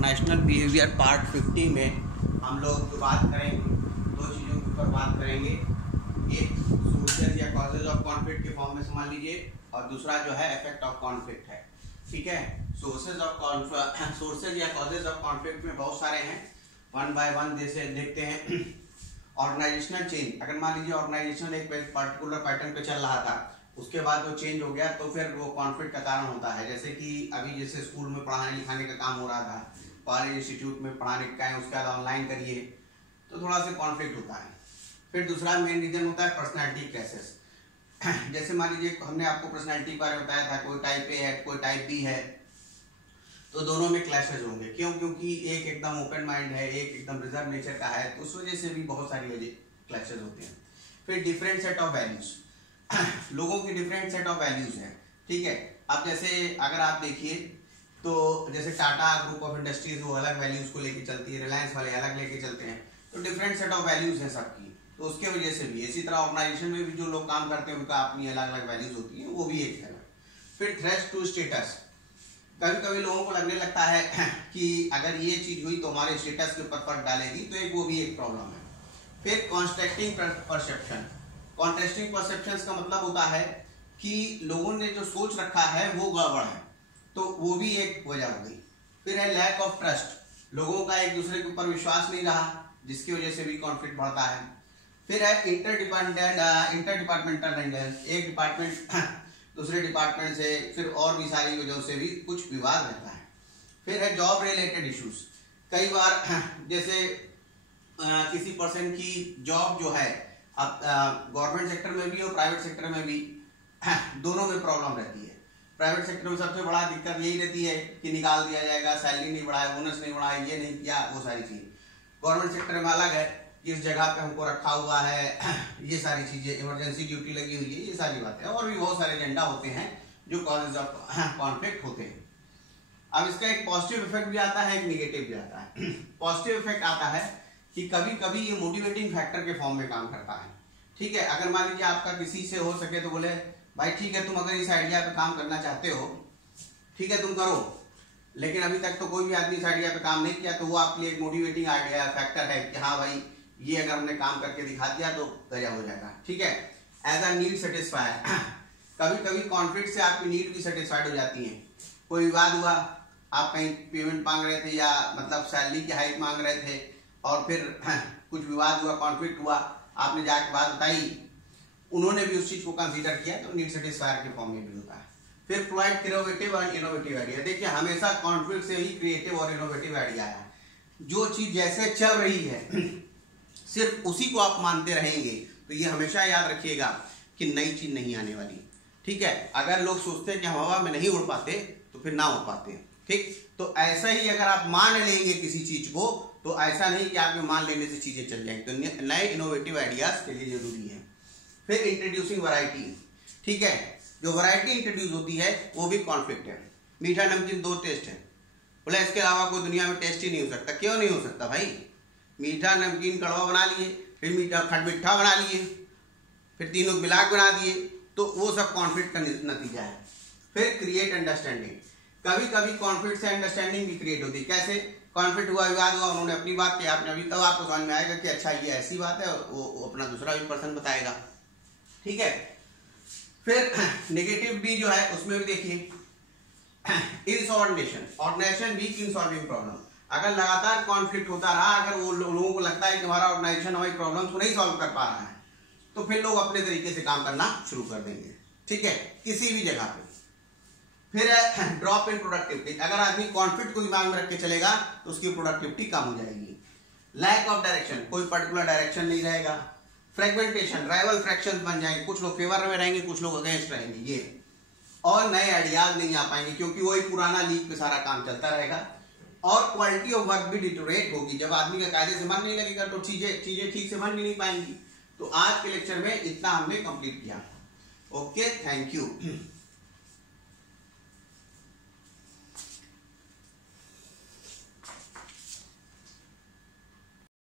Organisational behaviour part 50 में हम लोग बात करेंगे, दो चीज़ों के ऊपर बात करेंगे। एक सोर्सेज या कॉजेज ऑफ कॉन्फ्लिक्ट के फॉर्म में समझ लीजिए, और दूसरा जो है इफेक्ट ऑफ कॉन्फ्लिक्ट है। ठीक है, सोर्सेज या कॉजेज ऑफ कॉन्फ्लिक्ट में बहुत सारे हैं, वन बाय वन जैसे देखते हैं। ऑर्गेनाइजेशनल चेंज, अगर मान लीजिए ऑर्गेनाइजेशन एक पर्टिकुलर पैटर्न पे चल रहा था, उसके बाद वो चेंज हो गया तो फिर वो कॉन्फ्लिक्ट का कारण होता है। जैसे कि अभी जैसे स्कूल में पढ़ाने लिखाने का काम हो रहा था, कॉलेज इंस्टीट्यूट में पढ़ाने का है, उसके बाद ऑनलाइन करिए तो थोड़ा सा कॉन्फ्लिक्ट होता है। फिर दूसरा मेन रीजन होता है पर्सनैलिटी क्लैशेस। जैसे मान लीजिए हमने आपको पर्सनैलिटी के बारे में बताया था, कोई टाइप ए है कोई टाइप बी है, तो दोनों में क्लैशेज होंगे। क्यों? क्योंकि एक एकदम ओपन माइंड है, एक एकदम रिजर्व नेचर का है, तो उस वजह से भी बहुत सारी वजह क्लैशेज होते हैं। फिर डिफरेंट सेट ऑफ वैल्यूज, लोगों के डिफरेंट सेट ऑफ वैल्यूज हैं। ठीक है, अब जैसे अगर आप देखिए तो जैसे टाटा ग्रुप ऑफ इंडस्ट्रीज वो अलग वैल्यूज को लेके चलती है, रिलायंस वाले अलग लेके चलते हैं, तो डिफरेंट सेट ऑफ वैल्यूज हैं सबकी, तो उसके वजह से भी इसी तरह ऑर्गेनाइजेशन में भी जो लोग काम करते हैं उनका अपनी अलग अलग वैल्यूज होती है, वो भी एक है। फिर थ्रेट टू स्टेटस, कभी कभी लोगों को लगने लगता है कि अगर ये चीज हुई तो हमारे स्टेटस के ऊपर फर्क डालेगी, तो एक वो भी एक प्रॉब्लम है। फिर कॉन्ट्रास्टिंग परसेप्शन, कॉन्ट्रास्टिंग परसेप्शन का मतलब होता है कि लोगों ने जो सोच रखा है वो गड़बड़ है, तो वो भी एक वजह हो गई। फिर है लैक ऑफ ट्रस्ट, लोगों का एक दूसरे के ऊपर विश्वास नहीं रहा, जिसकी वजह से भी कॉन्फ्लिक्ट बढ़ता है। फिर है इंटरडिपार्टमेंटल एंगल्स, एक डिपार्टमेंट दूसरे डिपार्टमेंट से, फिर और भी सारी वजहों से भी कुछ विवाद रहता है। फिर है जॉब रिलेटेड इश्यूज, कई बार जैसे किसी पर्सन की जॉब जो है अब गवर्नमेंट सेक्टर में भी और प्राइवेट सेक्टर में भी दोनों में प्रॉब्लम रहती है। प्राइवेट सेक्टर में सबसे बड़ा दिक्कत यही रहती है कि निकाल दिया जाएगा, सैलरी नहीं बढ़ाए, बोनस नहीं बढ़ाए, ये नहीं किया, वो सारी चीज। गवर्नमेंट सेक्टर में अलग है, किस जगह पे हमको रखा हुआ है, ये सारी चीजें, इमरजेंसी ड्यूटी लगी हुई है, ये सारी बातें, और भी बहुत सारे एजेंडा होते हैं जो कॉजेज ऑफ कॉन्फ्लिक्ट होते हैं। अब इसका एक पॉजिटिव इफेक्ट भी आता है, एक निगेटिव भी आता है। पॉजिटिव इफेक्ट आता है कि कभी कभी ये मोटिवेटिंग फैक्टर के फॉर्म में काम करता है। ठीक है, अगर मान लीजिए आपका किसी से हो सके तो बोले भाई ठीक है, तुम अगर इस आइडिया पे काम करना चाहते हो, ठीक है तुम करो, लेकिन अभी तक तो कोई भी आदमी इस आइडिया पे काम नहीं किया, तो वो आपके लिए एक मोटिवेटिंग आइडिया फैक्टर है कि हाँ भाई ये अगर हमने काम करके दिखा दिया तो गजब हो जाएगा। ठीक है, एज अ नीड सेटिस्फायर, कभी कभी कॉन्फ्लिक्ट से आपकी नीड भी सेटिस्फाइड हो जाती है। कोई विवाद हुआ, आप कहीं पेमेंट मांग रहे थे या मतलब सैलरी की हाइक मांग रहे थे, और फिर कुछ विवाद हुआ, कॉन्फ्लिक्ट हुआ, आपने जाके बात बताई, उन्होंने भी उस चीज को कंसीडर किया, तो नीड सेटिस्फायर के फॉर्म में भी होता है। फिर प्रोवाइड क्रिएटिव और इनोवेटिव आइडिया, देखिए हमेशा कॉन्फ्लिक्ट से ही क्रिएटिव और इनोवेटिव आइडिया है। जो चीज जैसे चल रही है सिर्फ उसी को आप मानते रहेंगे, तो ये हमेशा याद रखिएगा कि नई चीज नहीं आने वाली। ठीक है, अगर लोग सोचते हैं कि हम हवा में नहीं उड़ पाते तो फिर ना उड़ पाते हैं। ठीक, तो ऐसा ही अगर आप मान लेंगे किसी चीज को, तो ऐसा नहीं कि आपके मान लेने से चीजें चल जाएंगी, तो नए इनोवेटिव आइडियाज के लिए जरूरी है। फिर इंट्रोड्यूसिंग वैरायटी, ठीक है, जो वैरायटी इंट्रोड्यूस होती है वो भी कॉन्फ्लिक्ट है। मीठा नमकीन दो टेस्ट है, बोले इसके अलावा कोई दुनिया में टेस्ट ही नहीं हो सकता। क्यों नहीं हो सकता भाई? मीठा नमकीन कड़वा बना लिए, फिर मीठा खटमिठा बना लिए, फिर तीनों मिला के बना दिए, तो वो सब कॉन्फ्लिक्ट का नतीजा है। फिर क्रिएट अंडरस्टैंडिंग, कभी कभी कॉन्फ्लिक्ट से अंडरस्टैंडिंग भी क्रिएट होती है। कैसे? कॉन्फ्लिक्ट हुआ, विवाद हुआ, उन्होंने अपनी बात की, आपने अभी, तब आपको समझ में आएगा कि अच्छा ये ऐसी बात है, वो अपना दूसरा भी पर्सन बताएगा। ठीक है, फिर नेगेटिव भी जो है उसमें भी देखिए insubordination, organization weak in solving problem, अगर लगातार कॉन्फ्लिक्ट होता रहा, अगर वो लोगों को लगता है कि हमारा ऑर्गेनाइजेशन हमारी प्रॉब्लम्स को नहीं सॉल्व कर पा रहा है, तो फिर लोग अपने तरीके से काम करना शुरू कर देंगे। ठीक है, किसी भी जगह पे। फिर है ड्रॉप इन प्रोडक्टिविटी, अगर आदमी कॉन्फ्लिक्ट को दिमाग में रख के चलेगा तो उसकी प्रोडक्टिविटी कम हो जाएगी। लैक ऑफ डायरेक्शन, कोई पर्टिकुलर डायरेक्शन नहीं रहेगा। फ्रेगमेंटेशन, राइवल फ्रैक्शंस बन जाएंगे, कुछ लोग फेवर में रहेंगे, कुछ लोग अगेंस्ट रहेंगे, ये, और नए आइडियाज नहीं आ पाएंगे क्योंकि वही पुराना लीक पे सारा काम चलता रहेगा। और क्वालिटी ऑफ वर्क भी डिटोरेट होगी, जब आदमी का कायदे से मन नहीं लगेगा तो चीजें ठीक से बन भी नहीं पाएंगी। तो आज के लेक्चर में इतना हमने कंप्लीट किया। Okay, thank you.